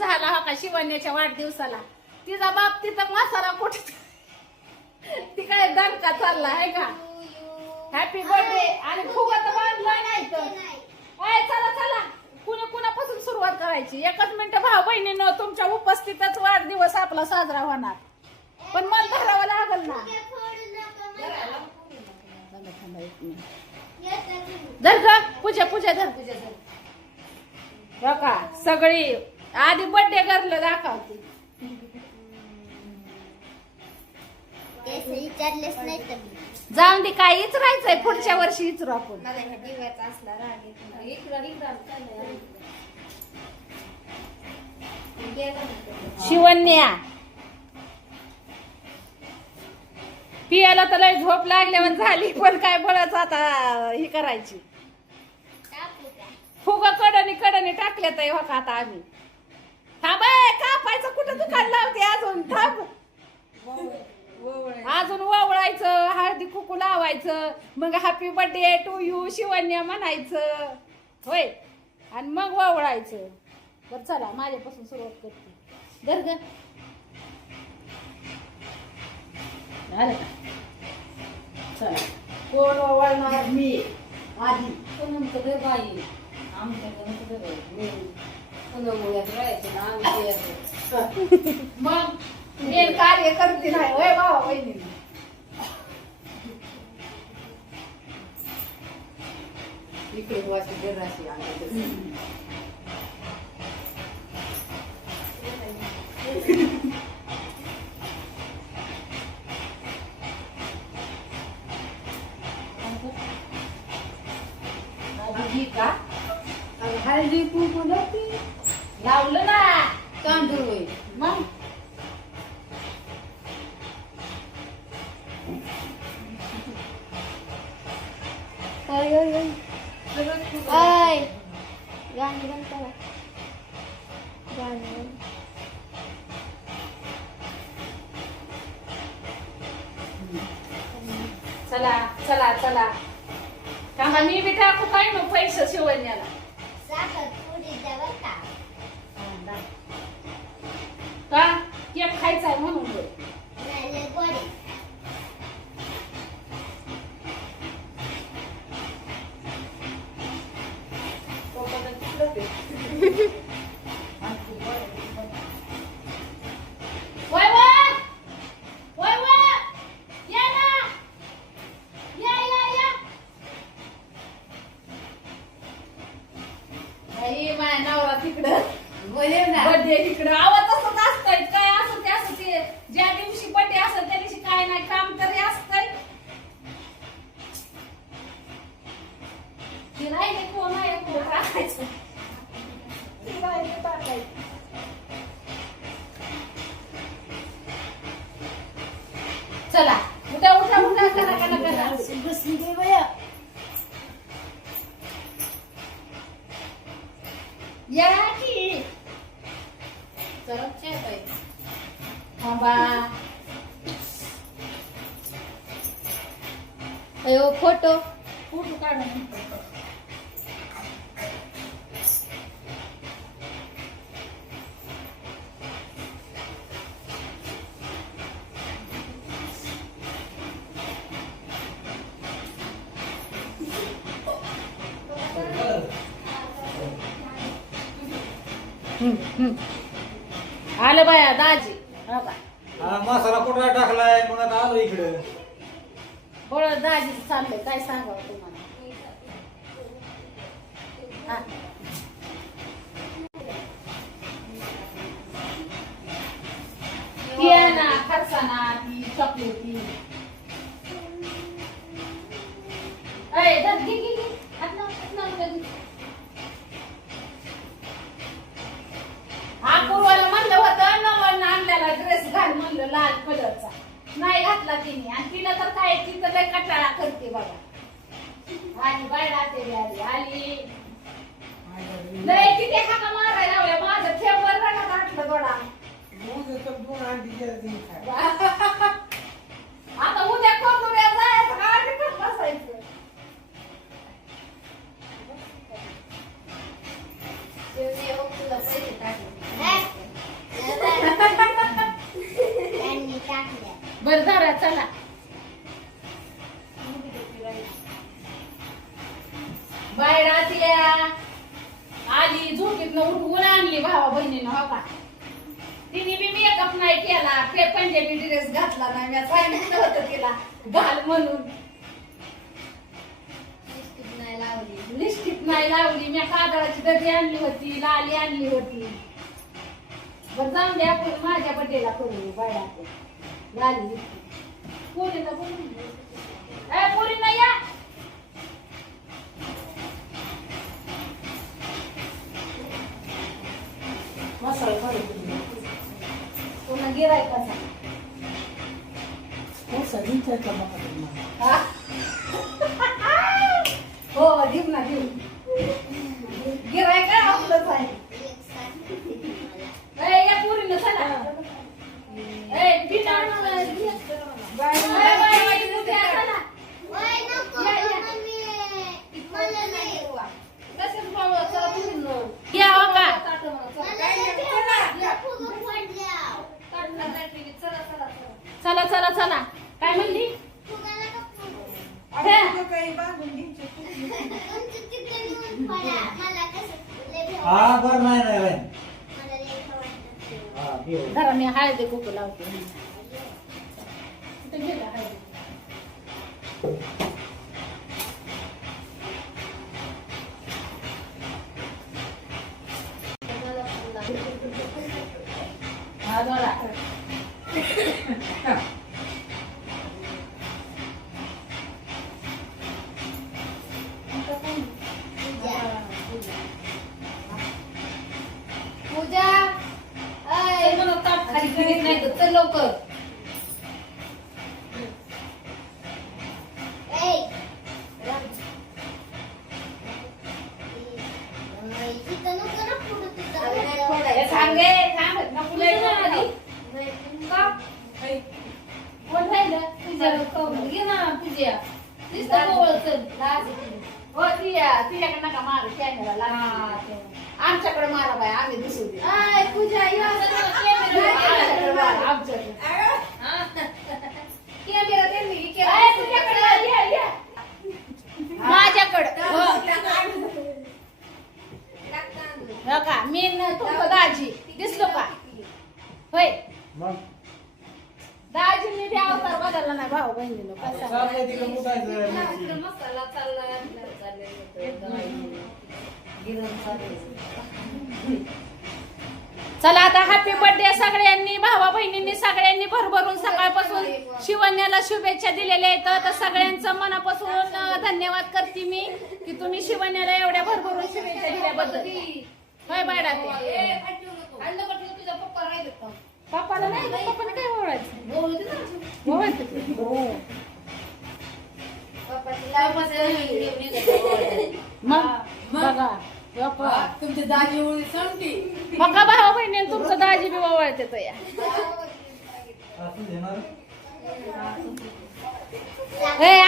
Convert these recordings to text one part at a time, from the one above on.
झाला हा का शिवण्याच्या वाढदिवसाला. तिचा बाप तिथं मसाला कुठे ती काय दणका चालला आहे का. हॅपी बर्थडे आणि फुगा तर बांधला नाही तर. चला चला कुणापासून सुरुवात करायची. एकच मिनिट भाऊ बहिणीनं तुमच्या उपस्थितच वाढदिवस आपला साजरा होणार. पण मला धरावं लागल ना. धर का पूजा पूजा धर का सगळी आधी बर्थडे गर्ल दाखवते. जाऊन दे काय इचरायचंय पुढच्या वर्षी इचरू आपण. शिवन्या पियाला तर लय झोप लागल्यावर झाली पण काय बळच आता ही करायची. फुगा कडणी टाकल्यात हो का आता आम्ही. थांब कापायचं कुठं दुकान लावते अजून. थांब अजून वळायचं हळदी कुकू लावायचं मग happy birthday to you Shivanya म्हणायचं होय आणि मग वळायचं. बरं चला माझ्यापासून सुरुवात करते. धर ग झालं का. चला कोण वळणार मी आधी. कोणतं घर बाई आमच्याकडे मग हे कार्य करते नाही होय भावा बहिणी. इकडे जराशी का हळदी कुंकू लावलं ना तांदूळ होईल मग. गाणी बंद करा. गाणी चला चला चला का मी बी टाकू काय मग पैसे शिवण्याला. का केक खायचा आहे म्हणून. नवरा तिकडं बर्थडे तिकडं आवाज तसंच असतंय. काय असं ते ज्या दिवशी बर्थडे असत त्या दिवशी काय नाही काम तरी असतंय. राहिले कोण आहे कोण टाकायचं टाकायचं. चला उठा उठा उठा करा करा करा बसली दे बया. या की थांबा. अयो फोटो फोटो काढून आलं बाया दाजी. मसाला कुठला टाकलाय मग आता आलो इकडे. बळ दाजी चाललंय काय सांगावं तुम्हाला. ना खरसाना ती चॉकलेटी पूर्वाला म्हणलं होतं नवं आणलेला ड्रेस घाल म्हणलं लाल कलरचा नाही घातला तिने. आणि तिला तर काय तिथं लय कटाळा करते बघा. आणि बायला ते आली लय तिथे हाका मारायला लावल्या. माझं ठेववर रडा घातलं थोडा. आता उद्या कोणत्या जायचं का आधी करत बसायचं. तुला पैसे टाकले बरं धरा चला. बाहेर आतिया आली झोपेतनं उठवून आणली भावा बहिणीनं हो का. तिने बी मेकअप नाही केला, ते पंजाबी ड्रेस घातला नाही. मी सांगितलं होतं तिला घाल म्हणून. लिस्टिक नाही लावली. मी काजळाची डबी आणली होती, लाली आणली होती. बरं जाऊन द्या आपण माझ्या बड्डेला करू बायडा लाली लिस्टिक. पोरीला बोलून पोरीला या. मसाला काढू पुन्हा गिरायकाचा. हो देऊ ना देऊ. गिरायका आपलंच आहे. या पुरीनं चला. पिठा चला चला चला. काय म्हणली? हा बरं नाही नाही घरा मी हळदी कुकू लावते. कुठे गेला हळदी? हा बघा. पूजा मला ताट खाली करीत नाही तर चल लवकर. सांगे थांबत ना पुढे कोण राहिलं तुझ्या घे ना पूजा. हो तिच्याकडे नका मारू कॅमेरा. आमच्याकडे मारा बाय आम्ही दिसू दे. पूजा आमच्याकडे माझ्याकडे हो का. मी तुमचं दाजी दिसलो का? होय मग दाजी मी ते अवतार बदलला नाही भाऊ बहिणीनं. चाललंय तिकडे उठायचं. मसाला चालला चला आता हॅपी बर्थडे सगळ्यांनी भावा बहिणींनी सगळ्यांनी भरभरून सकाळपासून शिवण्याला शुभेच्छा दिलेल्या आहेत. तर सगळ्यांचं मनापासून धन्यवाद करते मी की तुम्ही शिवण्याला एवढ्या भरभरून शुभेच्छा दिल्याबद्दल. होय बायडा तुझा पप्पा राहिले का? पप्पाला नाही पप्पाला काय ओळायचं मग बघा तुमची दाजी ओळी सांगते. बघा भाऊ बहिणी तुमचं दाजी बी ओवाळते तो या. असं देणार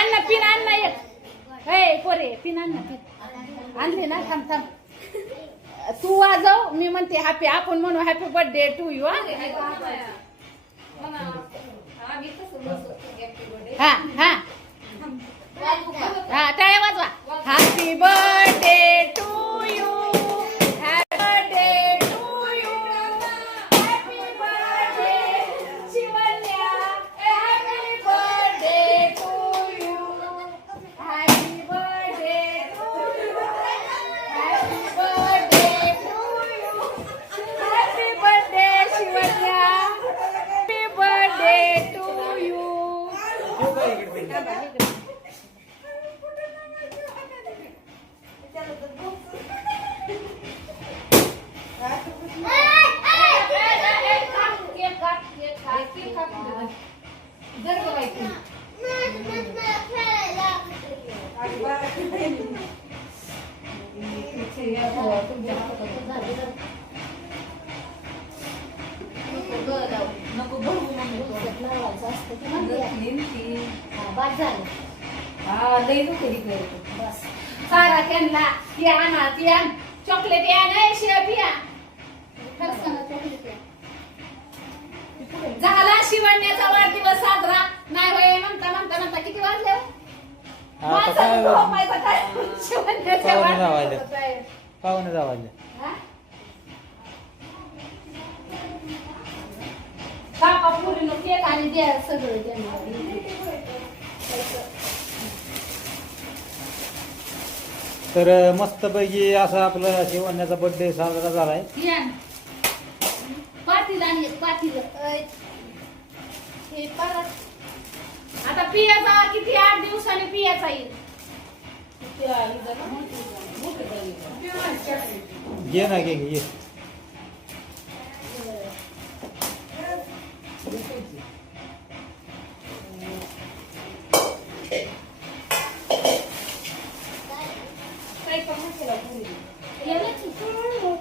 अण्णा पिन आणला एक. हे पोरे पिन आणला पिन आणले ना. थांब थांब तू वाजव. मी म्हणते हॅपी आपण म्हणू हॅपी बर्थडे टू यू. हा हा हा टाळ्या वाजवा. Happy birthday to you. Happy birthday to you. Happy birthday Shivanya. Happy birthday to you. Happy birthday to you. Happy birthday to you. Happy birthday Shivanya. Happy birthday to you. सारा त्यांना ती आणा ती आण चॉकलेट या नाही शिरा पिया. झाला शिवण्याचा वाढदिवस साजरा नाही होय म्हणता म्हणता म्हणता किती वाजले आता काय झोपायचं काय शिवण्याच्या पाहुणे जावायले. वाढदिवसाचं आहे. पाहुणे जावाले. हा? कापा पुरीनं केक आणि द्या सगळं त्यांना तर मस्तपैकी असा आपला शिवण्याचा बर्थडे साजरा झालाय. या ना. पाटील आणि एक पाटील हे परत आता पियाचा किती 8 दिवसांनी पियाचा येईल घे ना घे. काय पण केला पुरी याला चिकन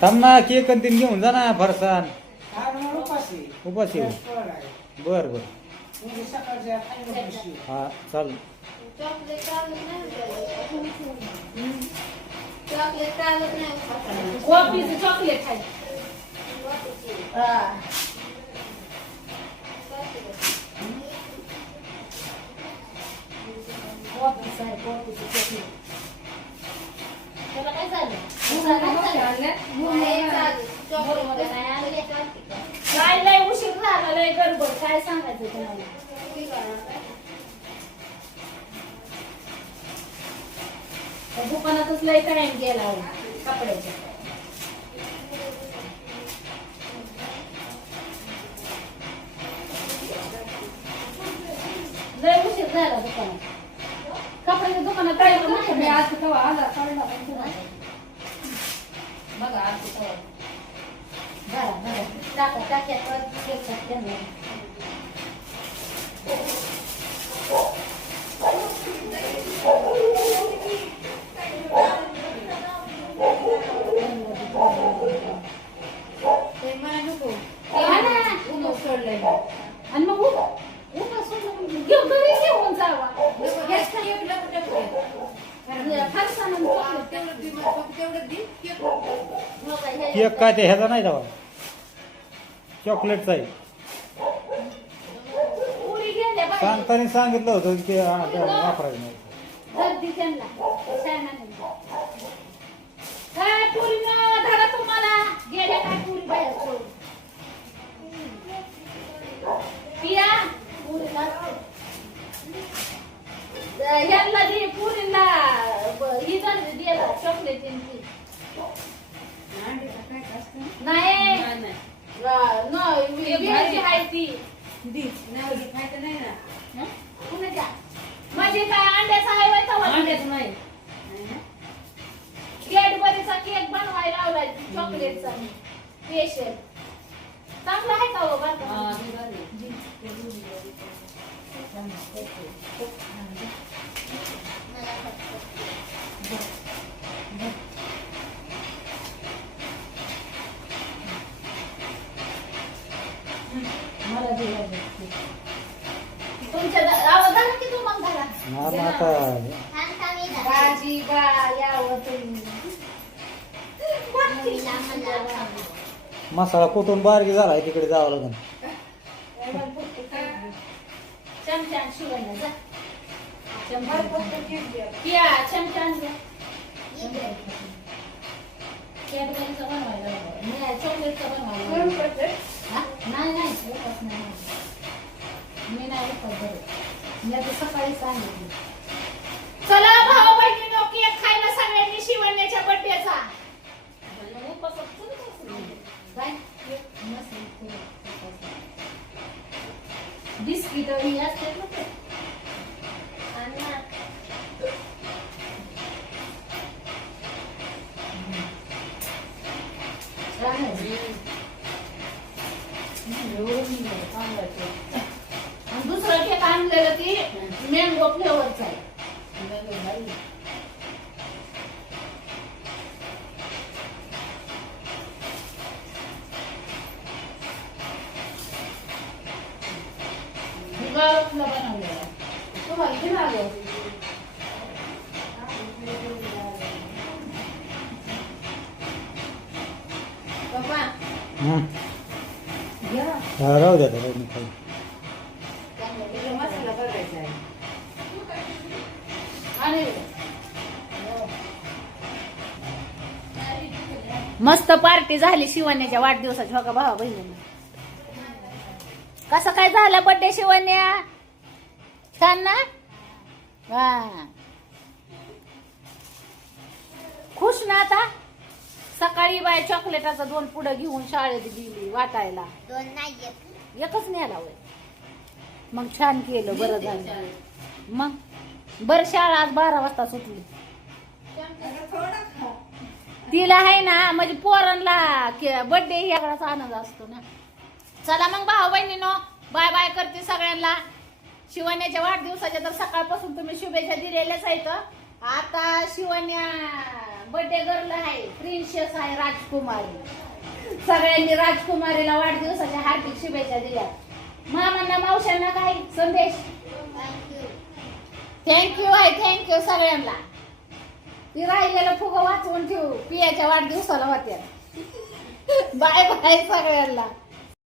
थांब ना केक आणि तीन घेऊन जा ना फरसान उपाशी बर बर हा चाल. कॉफीचं चॉकलेट आहे कॉफीचं आहे कॉफीचं चॉकलेट त्याला काय झालं काय लय उशीर झाला लय गडबड काय सांगायचं तुम्हाला त्या दुकानातच लय टाइम गेला हो, कपड्याच्या लय उशीर झाला दुकानात कपड्याच्या दुकानात टाइम नाही मी आज तेव्हा आला काढला बघा आज तेव्हा टाक्यात ते मला नको सोडलंय आणि मग उभा सोडून घेऊन घरी घेऊन जावा केक काय ते ह्याचा नाही जावा चॉकलेटचा आहे. पुरी गेल्या बाई सांगताना सांगितलं होतं की वापरायचं नाही. गर्दी त्यांना काय पुरी न धरा तुम्हाला गेल्या काय पुरी बाहेर सोडून पिया पुरीला ह्यांना दे पुरीला ही गर्दी द्यायला चॉकलेट नाही आहे ती म्हणजे काय अंड्याचा आहे नाही कॅडबरीचा केक बनवायला लावलाय चॉकलेटचा स्पेशल चांगला आहे का हो बरं तुमच्या आवाज झाला की तू मग झाला ना आता भाजी बा यावं तुम्ही मसाला कुठून बारकी झालाय तिकडे जावं लागेल. चमचा शिवण्या जा या चमचा कॅडबरीचा बनवायला नाही चॉकलेटचा बनवायला नाही नाही उपवास नाही मी नाही उपवास धरत मी आता सकाळी सांगितलं. चला भाऊ बहिणीनो केक खायला सगळ्यांनी शिवण्याच्या बर्थडेचा बिस्किट ही असते ना ते. दुसरं केक आणलेलं ती मँगो फ्लेवरचा आहे. गावातलं बनवलेलं आहे. तुम्हाला किती आलं? पप्पा हं. घ्या. हा, राहू द्या राहू द्या. त्याला मसाला बघायचा आहे. आणि मस्त पार्टी झाली शिवण्याच्या वाढदिवसाची. हो का भावा बहिणींना? कसं काय झालं बर्थडे शिवण्या? छान ना? हा. खुश ना आता? सकाळी बाय चॉकलेटाचा 2 पुढं घेऊन शाळेत गेली वाटायला. 2 नाही एकच न्यायला होय. मग छान केलं, बरं झालं. मग बरं शाळा आज 12 वाजता सुटली. तिला आहे ना म्हणजे पोरांना बर्थडे याकडाच आनंद असतो ना. चला मग भाऊ बहिणीनो, बाय बाय करते सगळ्यांना. शिवण्याच्या वाढदिवसाच्या तर सकाळपासून तुम्ही शुभेच्छा दिलेल्याच आहेत. आता शिवण्या बर्थडे गर्ल आहे, प्रिन्सेस आहे, राजकुमारी. सगळ्यांनी राजकुमारीला वाढदिवसाच्या हार्दिक शुभेच्छा दिल्या. मामांना मावशांना काही संदेश? थँक्यू आहे, थँक्यू सगळ्यांना. ती राहिलेलं फुगं वाचवून ठेवू पियाच्या वाढदिवसाला होत्या. बाय बाय सगळ्यांना.